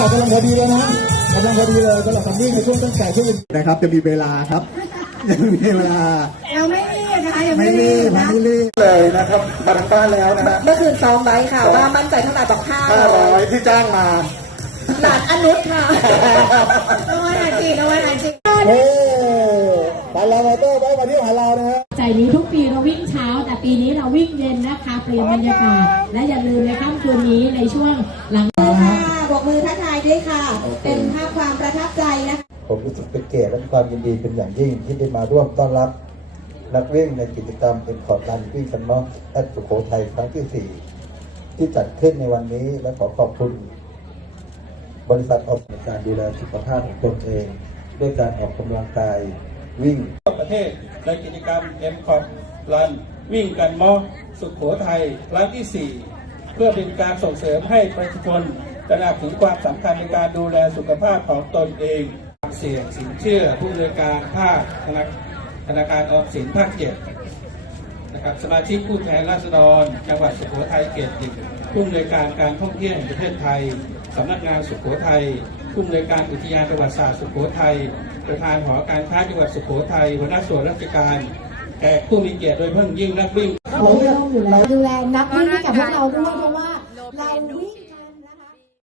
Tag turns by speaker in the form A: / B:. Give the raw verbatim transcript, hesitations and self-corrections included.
A: ากกำลังพอดีเลยนะกำลังพอดีเลยสำหรับคนวิ่งในช่วงตั้งแต่ช่วงนะครับจะมีเวลาครับยังมีเวลา
B: ยังไม่รีบนะคะยังไม่
A: รีบนะไม่รีบเลยนะครับมาทางบ้านแล้วนะฮะ
B: เมื่อคืนซ้อมไว้ค่ะว่ามั่นใจเท่าไหร่บอกห้า
A: ห้าร้อยที่จ้างมา
B: หลานอนุชค่ะนวัตอาจีนวัตอาจี
A: โอ้บาลามอเตอร์ไว้มาที่หาเรานะฮะ
C: ใจนี้ทุกปีเราวิ่งเช้าแต่ปีนี้เราวิ่งเย็นนะคะเปลี่ยนบรรยากาศและอย่าลืมในค่ำคืนนี้ในช่วงหลัง
B: ค่ะบอกมือทักทายด้วยค่ะเป็นภาพความประทับใจนะคะ
D: ผมรู้สึกเป็นเกียรติและมีความยินดีเป็นอย่างยิ่งที่ได้มาร่วมต้อนรับนักวิ่งในกิจกรรมเป็นขอดรันวิ่งกันน็อกแอดสุโขทัยครั้งที่สี่ที่จัดขึ้นในวันนี้และขอขอบคุณบริษัทออกในการดูแลสุขภาพของตนเองด้วยการออกกำลังกายวิ่ง
E: ประเทศในกิจกรรม เอ็ม คอ รันวิ่งกันม็อกสุโขทัยครั้งที่สี่เพื่อเป็นการส่งเสริมให้ประชาชนตระหนักถึงความสำคัญในการดูแลสุขภาพของตนเองเสี่ยงสินเชื่อผู้บริการภาคธนาคารออมสินภาคเจ็ดนะครับสมาชิกผู้แทนราษฎรจังหวัดสุโขทัยเขตหนึ่งผู้บริการการท่องเที่ยวแห่งประเทศไทยสำนักงานสุโขทัยผู้บริการอุทยานประวัติศาสตร์สุโขทัยประธานหอการค้าจังหวัดสุโขทัยหัวหน้าส่วนราชการแขกผู้มีเกียรติโดยเพิ่งยิ่งนักวิ่ง
C: เราดูแลนักวิ่งให้กับพวกเราด้วยเพราะว่าเรา